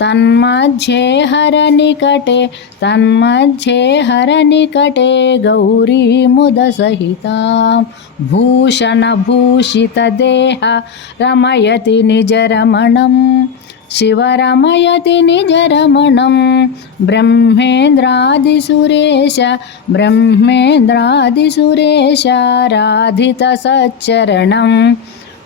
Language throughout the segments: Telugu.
తన్మధ్యే హరనికటే తన్మధ్యే హరనికటే గౌరీముదసహితాం భూషణభూషితదేహ రమయతి నిజరమణం శివరమయతి నిజరమణం బ్రహ్మేంద్రాదిసురేశ బ్రహ్మేంద్రాదిసురేశ రాధిత సచ్చరణం.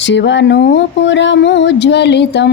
శివనూపురముజ్వలితం.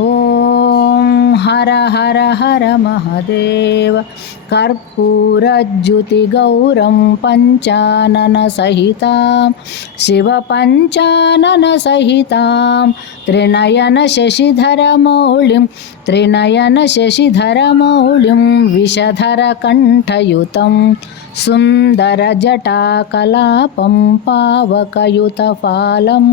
ॐ हर हर हर महदेव। कर्पूरज्युतिगौरं पञ्चाननसहितां शिवपञ्चाननसहितां त्रिनयनशशिधरमौलिं त्रिनयनशशिधरमौलिं विषधरकण्ठयुतं सुन्दरजटाकलापं पावकयुतफालम्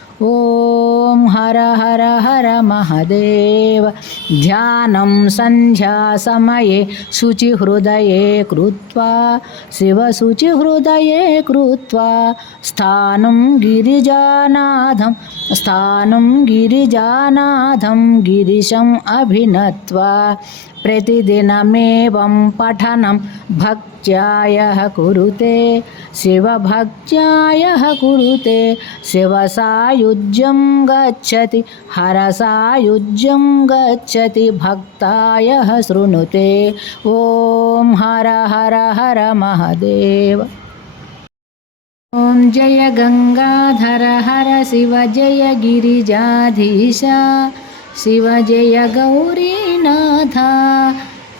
ॐ हर हर हर महदेव। ध्यानं सन्ध्यासमये शुचिहृदये कृत्वा शिवशुचिहृदये कृत्वा, स्थानं गिरिजानाथं स्थानं गिरिजानाथं गिरिशम् अभिनत्वा, प्रतिदिनमेवं पठनं भक्त्यायः कुरुते, शिवभक्त्यायः कुरुते, शिवसायुज्यं गच्छति, हरसायुज्यं गच्छति, भक्तायः शृणुते। ॐ हर हर हर महदेव। ॐ जय गङ्गाधर हर शिव जय गिरिजाधीश, शिव जय गौरीनाथ।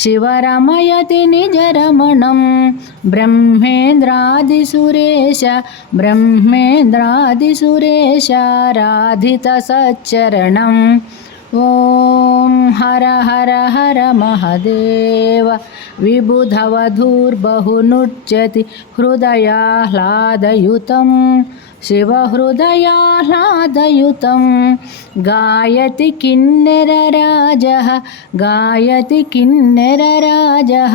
शिवरमयति निजरमणं ब्रह्मेन्द्रादिसुरेश ब्रह्मेन्द्रादिसुरेश राधितसच्चरणम् ॐ हर हर हर महदेव विबुधवधूर्बहुनुच्यति हृदयाह्लादयुतं शिवहृदयाह्लादयुतं गायति किन्नरराजः गायति किन्नरराजः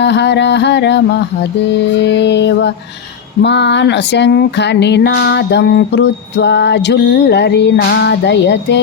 हर हर महदेव मान शङ्खनिनादं कृत्वा झुल्लरिनादयते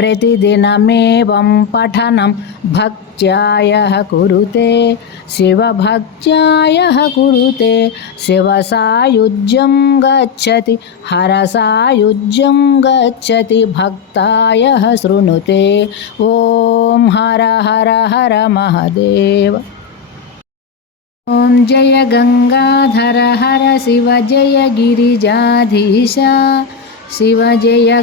प्रतिदिनमेवं पठनं भक्त्यायः कुरुते, शिवभक्त्यायः कुरुते, शिवसायुज्यं गच्छति, हरसायुज्यं गच्छति, भक्तायः शृणुते। ॐ हर हर हर महदेव। ॐ जय गङ्गाधर हर शिव जय गिरिजाधीश, शिव जय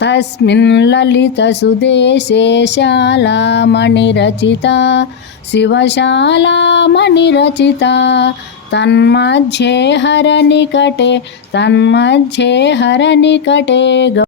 तस्मिन् ललितसुदेशे शालामणिरचिता शिवशालामणिरचिता तन्मध्ये हरनिकटे तन्मध्ये हरनिकटे गौ